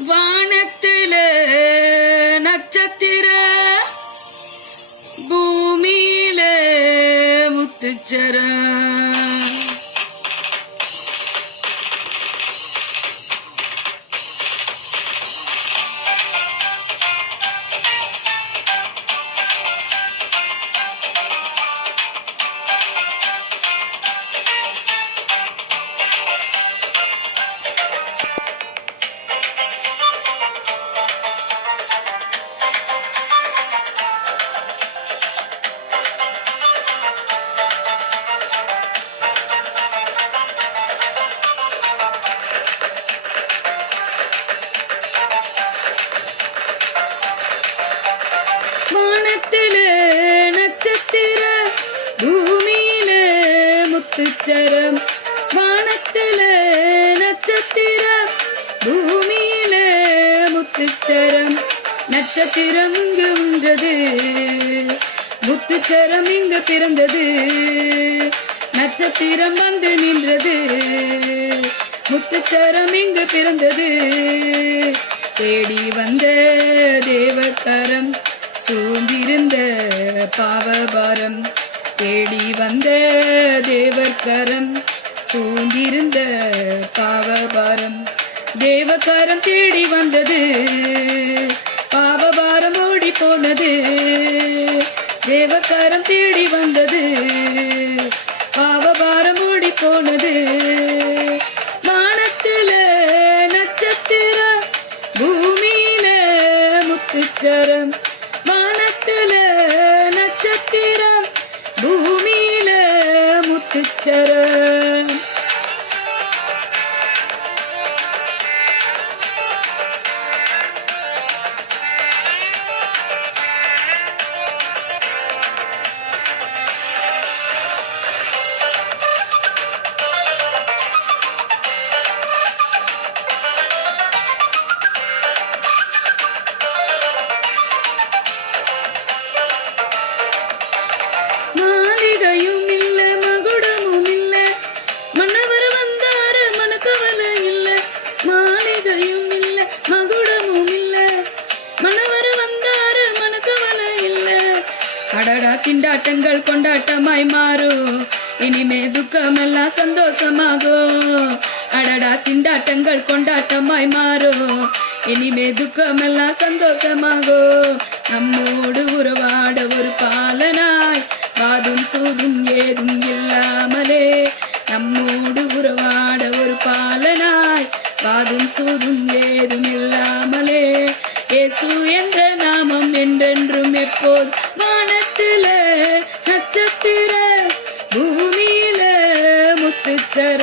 வானத்துல நட்சத்திர பூமியில முத்துச்சர வானத்தில நட்சத்திர பூமியில முத்துச்சரம் வானத்தில நட்சத்திர பூமியில முத்துச்சரம் நட்சத்திரம் இங்கு உண்டது முத்துச்சரம் இங்கு பிறந்தது நட்சத்திரம் வந்து நின்றது முத்துச்சரம் இங்கு பிறந்தது தேடி வந்த தேவக்கரம் சூழ்ந்திருந்த பாவபாரம் தேடி வந்த தேவக்கரம் சூழ்ந்திருந்த பாவபாரம் தேவக்கரம் தேடி வந்தது பாவபாரம் ஓடி போனது தேவக்கரம் தேடி வந்தது பாவபாரம் ஓடி போனது வானத்தில நட்சத்திர பூமியில முத்துச்சரம் வானத்தில நட்சத்திரம் பூமியில முத்துச்சரம் மாளிகையும் இல்ல மகுடமும் இல்ல மன்னவர் வந்தாரு மனக்கவலை இல்ல மாளிகையும் இல்ல மகுடமும் இல்ல மன்னவர் வந்தாரு மனக்கவலை இல்ல அடடா திண்டாட்டங்கள் கொண்டாட்டமாய் மாறும் இனிமே துக்கமெல்லாம் சந்தோஷமாகும் அடடா திண்டாட்டங்கள் கொண்டாட்டமாய் மாறும் இனிமே துக்கமெல்லாம் சந்தோஷமாகும் நம்மோடு உறவாட ஒரு பாலனாய் வாதும் சூதும் ஏதும் இல்லாமலே நம்மோடு உறவாட ஒரு பாலனாய் வாதும் சூதும் ஏதும் இல்லாமலே இயேசு என்ற நாமம் என்றென்றும் எப்போது வானத்தில நட்சத்திர பூமியில முத்துச்சர